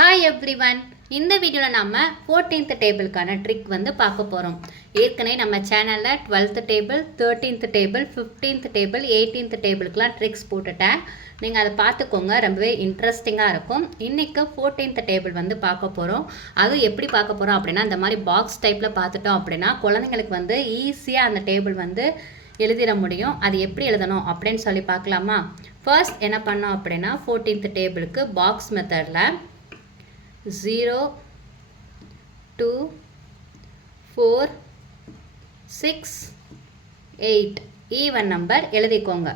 Hi everyone. இந்த வீடியோவில் நம்ம 14th டேபிளுக்கான ட்ரிக் வந்து பார்க்க போகிறோம். ஏற்கனவே நம்ம சேனலில் 12th table, 13th table, 15th table, 18th டேபிளுக்கெலாம் ட்ரிக்ஸ் போட்டுட்டேன். நீங்கள் அதை பார்த்துக்கோங்க, ரொம்பவே இன்ட்ரெஸ்டிங்காக இருக்கும். இன்றைக்கி 14th டேபிள் வந்து பார்க்க போகிறோம். அதுவும் எப்படி பார்க்க போகிறோம் அப்படின்னா, இந்த மாதிரி பாக்ஸ் டைப்பில் பார்த்துட்டோம் அப்படின்னா குழந்தைங்களுக்கு வந்து ஈஸியாக அந்த டேபிள் வந்து எழுதிட முடியும். அது எப்படி எழுதணும் அப்படின்னு சொல்லி பார்க்கலாமா? ஃபர்ஸ்ட் என்ன பண்ணோம் அப்படின்னா 14th டேபிளுக்கு பாக்ஸ் மெத்தடில் 0, 2, 4, 6, 8 ஈவன் நம்பர் எழுதிக்கோங்க.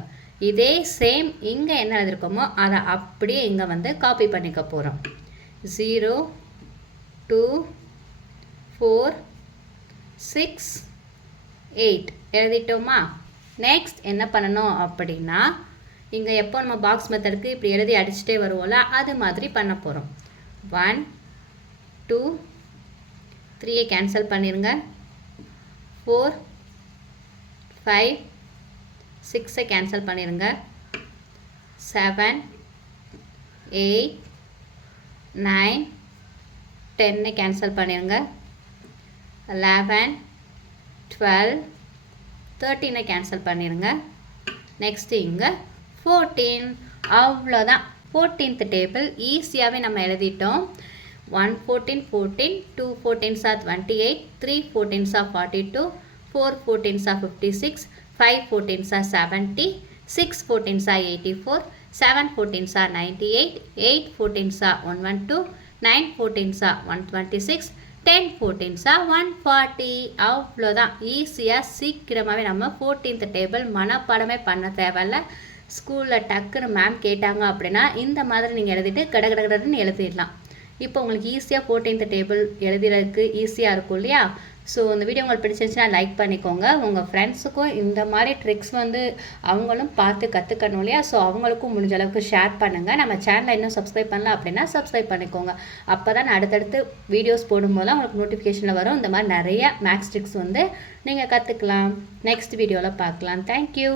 இதே சேம் இங்கே என்ன எழுதிருக்கோமோ அதை அப்படியே இங்கே வந்து காப்பி பண்ணிக்க போகிறோம். 0, 2, 4, 6, 8 எழுதிட்டோமா? நெக்ஸ்ட் என்ன பண்ணணும் அப்படின்னா, இங்கே எப்போ நம்ம பாக்ஸ் மெத்தடுக்கு இப்படி எழுதி அடிச்சுட்டே வருவோம்ல, அது மாதிரி பண்ண போகிறோம். 1, 2, 3 கேன்சல் பண்ணிடுங்க. 4, 5, 6 கேன்சல் பண்ணிடுங்க. 7, 8, 9, 10 கேன்சல் பண்ணிடுங்க. 11, 12, 13 கேன்சல் பண்ணிடுங்க. நெக்ஸ்ட்டு இங்கே 14. அவ்வளோதான். 14th டேபிள் ஈஸியாகவே நம்ம எழுதிட்டோம். 1 14 14, 2 14s are 28, 3 14s are 42, 4 14s are 56, 5 14s are 70, 6 14s are 84, 7 14s are 98, 8 14s are 112, 9 14s are 126, 10 14s are 140. அவ்வளோதான். ஈஸியாக சீக்கிரமாகவே நம்ம 14th டேபிள் மனப்பாடமே பண்ண தேவையில்ல. ஸ்கூலில் டக்குன்னு மேம் கேட்டாங்க அப்படின்னா இந்த மாதிரி நீங்கள் எழுதிட்டு கடகடன்னு எழுதிடலாம். இப்போ உங்களுக்கு ஈஸியாக 14th டேபிள் எழுதுறதுக்கு ஈஸியாக இருக்கும் இல்லையா? ஸோ இந்த வீடியோ உங்களுக்கு பிடிச்சிருந்துச்சுன்னா லைக் பண்ணிக்கோங்க. உங்கள் ஃப்ரெண்ட்ஸுக்கும் இந்த மாதிரி ட்ரிக்ஸ் வந்து அவங்களும் பார்த்து கற்றுக்கணும் இல்லையா? ஸோ அவங்களுக்கும் முடிஞ்ச அளவுக்கு ஷேர் பண்ணுங்கள். நம்ம சேனலை இன்னும் சப்ஸ்கிரைப் பண்ணல அப்படின்னா சப்ஸ்கிரைப் பண்ணிக்கோங்க. அப்போ தான் அடுத்தடுத்து வீடியோஸ் போடும்போது உங்களுக்கு நோட்டிஃபிகேஷனில் வரும். இந்த மாதிரி நிறைய மேக்ஸ் ட்ரிக்ஸ் வந்து நீங்கள் கற்றுக்கலாம். நெக்ஸ்ட் வீடியோவில் பார்க்கலாம். தேங்க்யூ.